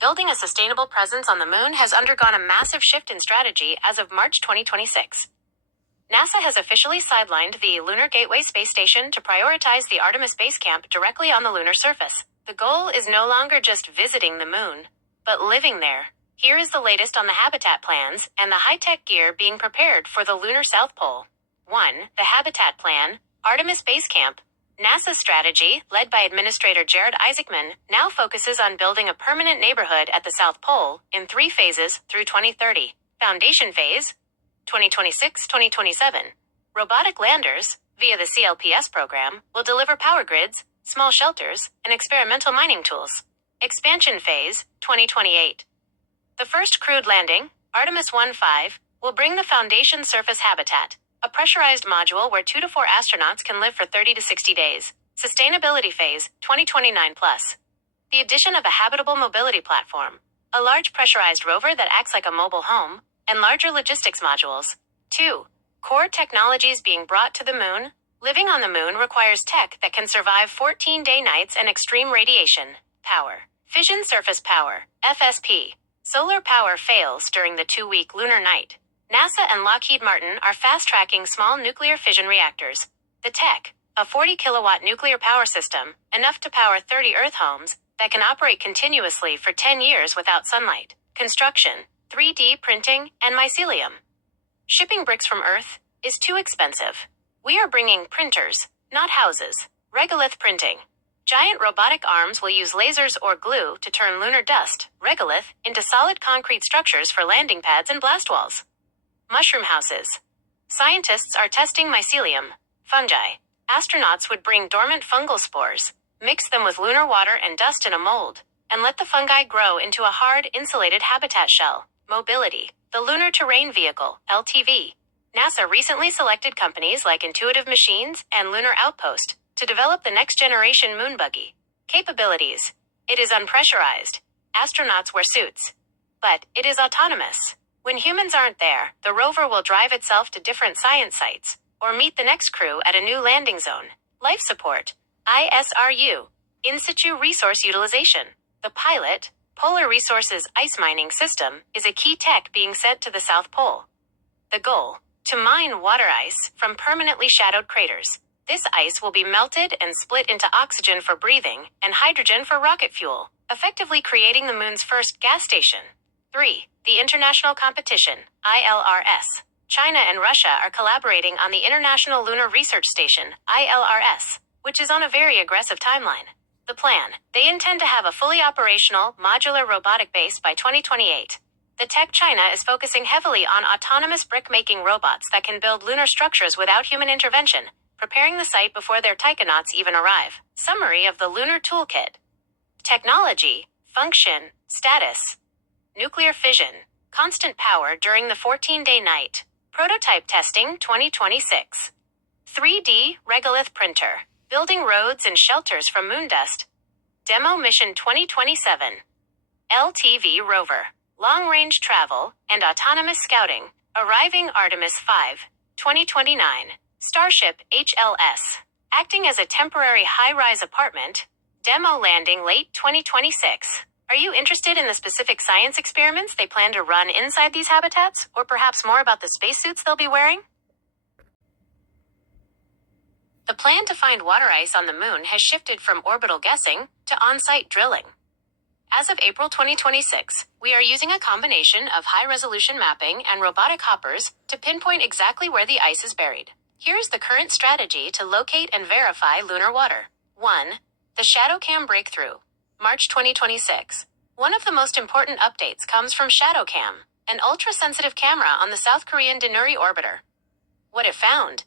Building a sustainable presence on the moon has undergone a massive shift in strategy as of March 2026. NASA has officially sidelined the Lunar Gateway space station to prioritize the Artemis base camp directly on the lunar surface. The goal is no longer just visiting the moon, but living there. Here is the latest on the habitat plans and the high-tech gear being prepared for the lunar South Pole. 1. The habitat plan, Artemis base camp. NASA's strategy, led by Administrator Jared Isaacman, now focuses on building a permanent neighborhood at the South Pole in 3 phases through 2030. Foundation phase, 2026-2027. Robotic landers, via the CLPS program, will deliver power grids, small shelters, and experimental mining tools. Expansion phase, 2028. The first crewed landing, Artemis 1-5, will bring the foundation surface habitat, a pressurized module where 2 to 4 astronauts can live for 30 to 60 days. Sustainability phase, 2029+. The addition of a habitable mobility platform, a large pressurized rover that acts like a mobile home, and larger logistics modules. 2. Core technologies being brought to the moon. Living on the moon requires tech that can survive 14-day nights and extreme radiation. Power. Fission surface power, FSP. Solar power fails during the 2-week lunar night. NASA and Lockheed Martin are fast-tracking small nuclear fission reactors. The tech, a 40-kilowatt nuclear power system, enough to power 30 Earth homes, that can operate continuously for 10 years without sunlight. Construction, 3D printing, and mycelium. Shipping bricks from Earth is too expensive. We are bringing printers, not houses. Regolith printing. Giant robotic arms will use lasers or glue to turn lunar dust, regolith, into solid concrete structures for landing pads and blast walls. Mushroom houses. Scientists are testing mycelium, fungi. Astronauts would bring dormant fungal spores, mix them with lunar water and dust in a mold, and let the fungi grow into a hard, insulated habitat shell. Mobility. The Lunar Terrain Vehicle, LTV. NASA recently selected companies like Intuitive Machines and Lunar Outpost to develop the next-generation moon buggy. Capabilities. It is unpressurized. Astronauts wear suits. But it is autonomous. When humans aren't there, the rover will drive itself to different science sites, or meet the next crew at a new landing zone. Life support. ISRU. In situ resource utilization. The pilot, Polar Resources Ice Mining System, is a key tech being sent to the South Pole. The goal? To mine water ice from permanently shadowed craters. This ice will be melted and split into oxygen for breathing and hydrogen for rocket fuel, effectively creating the moon's first gas station. 3. The International Competition, ILRS. China and Russia are collaborating on the International Lunar Research Station, ILRS, which is on a very aggressive timeline. The plan: they intend to have a fully operational, modular robotic base by 2028. The tech China is focusing heavily on autonomous brick-making robots that can build lunar structures without human intervention, preparing the site before their taikonauts even arrive. Summary of the Lunar Toolkit. Technology, function, status. Nuclear fission, constant power during the 14-day night. Prototype testing 2026. 3D regolith printer, building roads and shelters from moon dust. Demo mission 2027. LTV rover, long-range travel and autonomous scouting, arriving Artemis 5, 2029. Starship HLS, acting as a temporary high-rise apartment. Demo landing late 2026. Are you interested in the specific science experiments they plan to run inside these habitats, or perhaps more about the spacesuits they'll be wearing? The plan to find water ice on the moon has shifted from orbital guessing to on-site drilling. As of April 2026, we are using a combination of high-resolution mapping and robotic hoppers to pinpoint exactly where the ice is buried. Here is the current strategy to locate and verify lunar water. 1. The ShadowCam breakthrough. March 2026. One of the most important updates comes from ShadowCam, an ultra-sensitive camera on the South Korean Danuri orbiter. What it found?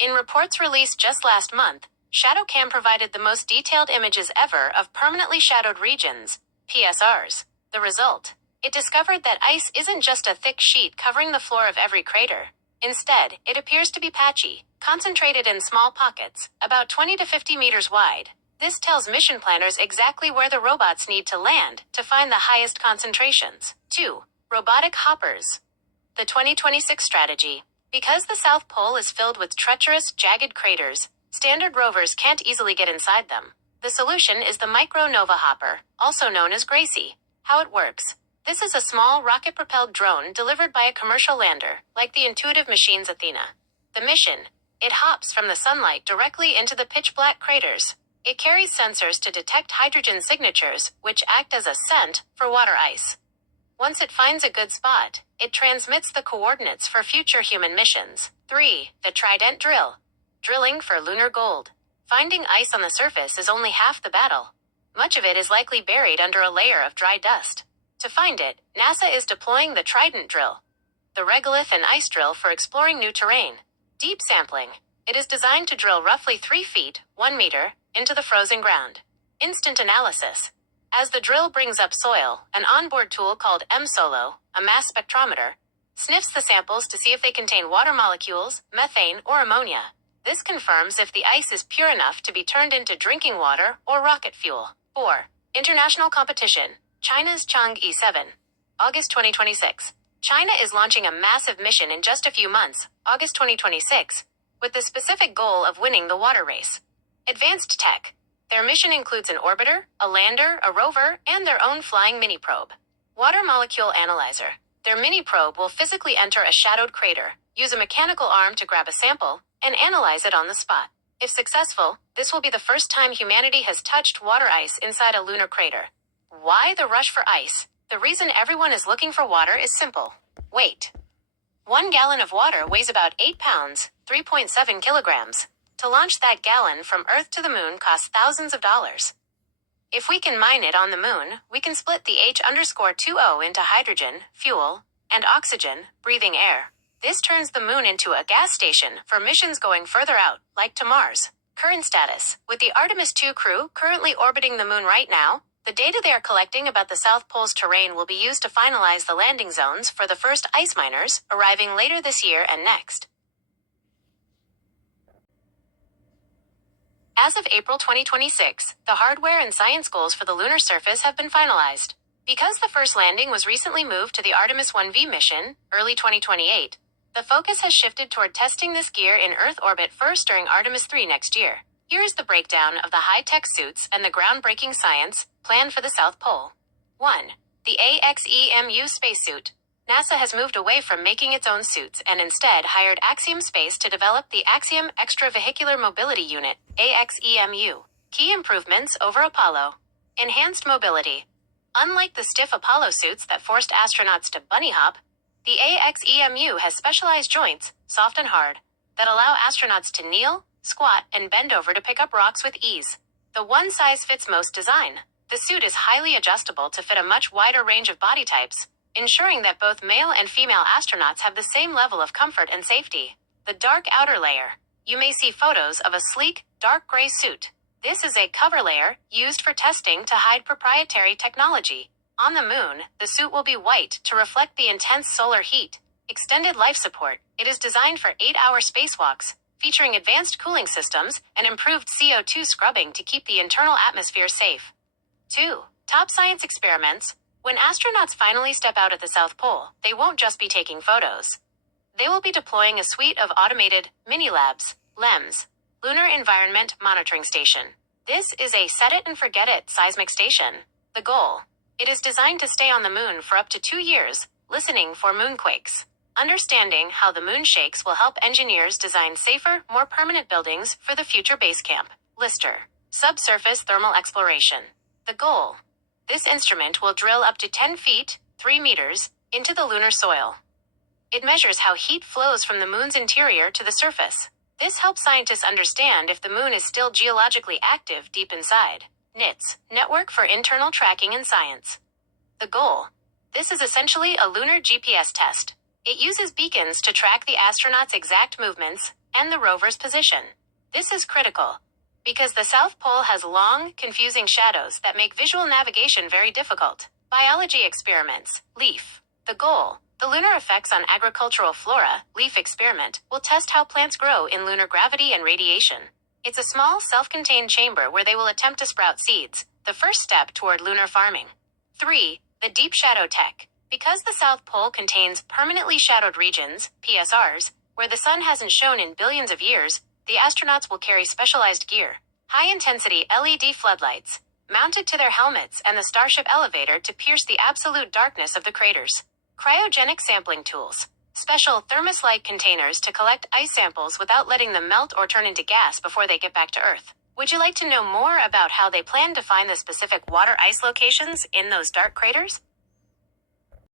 In reports released just last month, ShadowCam provided the most detailed images ever of permanently shadowed regions, PSRs. The result? It discovered that ice isn't just a thick sheet covering the floor of every crater. Instead, it appears to be patchy, concentrated in small pockets, about 20 to 50 meters wide. This tells mission planners exactly where the robots need to land to find the highest concentrations. 2. Robotic hoppers. The 2026 strategy. Because the South Pole is filled with treacherous, jagged craters, standard rovers can't easily get inside them. The solution is the Micro-Nova hopper, also known as Gracie. How it works. This is a small rocket-propelled drone delivered by a commercial lander, like the intuitive machine's Athena. The mission. It hops from the sunlight directly into the pitch-black craters. It carries sensors to detect hydrogen signatures, which act as a scent for water ice. Once it finds a good spot, it transmits the coordinates for future human missions. 3. The Trident Drill. Drilling for lunar gold. Finding ice on the surface is only half the battle. Much of it is likely buried under a layer of dry dust. To find it, NASA is deploying the Trident Drill, the regolith and ice drill for exploring new terrain. Deep sampling. It is designed to drill roughly 3 feet, 1 meter, into the frozen ground. Instant analysis. As the drill brings up soil, an onboard tool called M-Solo, a mass spectrometer, sniffs the samples to see if they contain water molecules, methane, or ammonia. This confirms if the ice is pure enough to be turned into drinking water or rocket fuel. 4. International competition. China's Chang'e 7. August 2026. China is launching a massive mission in just a few months, August 2026, with the specific goal of winning the water race. Advanced tech. Their mission includes an orbiter, a lander, a rover, and their own flying mini-probe. Water molecule analyzer. Their mini-probe will physically enter a shadowed crater, use a mechanical arm to grab a sample, and analyze it on the spot. If successful, this will be the first time humanity has touched water ice inside a lunar crater. Why the rush for ice? The reason everyone is looking for water is simple. Weight. 1 gallon of water weighs about 8 pounds, 3.7 kilograms. To launch that gallon from Earth to the moon costs thousands of dollars. If we can mine it on the moon, we can split the H_2O into hydrogen, fuel, and oxygen, breathing air. This turns the moon into a gas station for missions going further out, like to Mars. Current status. With the Artemis II crew currently orbiting the moon right now, the data they are collecting about the South Pole's terrain will be used to finalize the landing zones for the first ice miners, arriving later this year and next. As of April 2026, the hardware and science goals for the lunar surface have been finalized. Because the first landing was recently moved to the Artemis 1V mission, early 2028, the focus has shifted toward testing this gear in Earth orbit first during Artemis 3 next year. Here is the breakdown of the high-tech suits and the groundbreaking science planned for the South Pole. 1. The AXEMU spacesuit. NASA has moved away from making its own suits and instead hired Axiom Space to develop the Axiom Extravehicular Mobility Unit, AXEMU. Key improvements over Apollo. Enhanced mobility. Unlike the stiff Apollo suits that forced astronauts to bunny hop, the AXEMU has specialized joints, soft and hard, that allow astronauts to kneel, squat, and bend over to pick up rocks with ease. The one-size-fits-most design. The suit is highly adjustable to fit a much wider range of body types, ensuring that both male and female astronauts have the same level of comfort and safety. The dark outer layer. You may see photos of a sleek, dark gray suit. This is a cover layer used for testing to hide proprietary technology. On the moon, the suit will be white to reflect the intense solar heat. Extended life support. It is designed for 8-hour spacewalks, featuring advanced cooling systems and improved CO2 scrubbing to keep the internal atmosphere safe. 2. Top science experiments. When astronauts finally step out at the South Pole, they won't just be taking photos. They will be deploying a suite of automated mini-labs, LEMS, Lunar Environment Monitoring Station. This is a set-it-and-forget-it seismic station. The goal. It is designed to stay on the moon for up to 2 years, listening for moonquakes. Understanding how the moon shakes will help engineers design safer, more permanent buildings for the future base camp. Lister. Subsurface thermal exploration. The goal. This instrument will drill up to 10 feet, 3 meters, into the lunar soil. It measures how heat flows from the moon's interior to the surface. This helps scientists understand if the moon is still geologically active deep inside. NITS, Network for Internal Tracking and Science. The goal. This is essentially a lunar GPS test. It uses beacons to track the astronauts' exact movements and the rover's position. This is critical, because the South Pole has long, confusing shadows that make visual navigation very difficult. Biology experiments. LEAF. The goal. The Lunar Effects on Agricultural Flora, LEAF experiment, will test how plants grow in lunar gravity and radiation. It's a small, self-contained chamber where they will attempt to sprout seeds, the first step toward lunar farming. 3. The Deep Shadow Tech. Because the South Pole contains permanently shadowed regions, PSRs, where the sun hasn't shone in billions of years, the astronauts will carry specialized gear. High-intensity LED floodlights. mounted to their helmets and the Starship elevator to pierce the absolute darkness of the craters. Cryogenic sampling tools. Special thermos-like containers to collect ice samples without letting them melt or turn into gas before they get back to Earth. Would you like to know more about how they plan to find the specific water ice locations in those dark craters?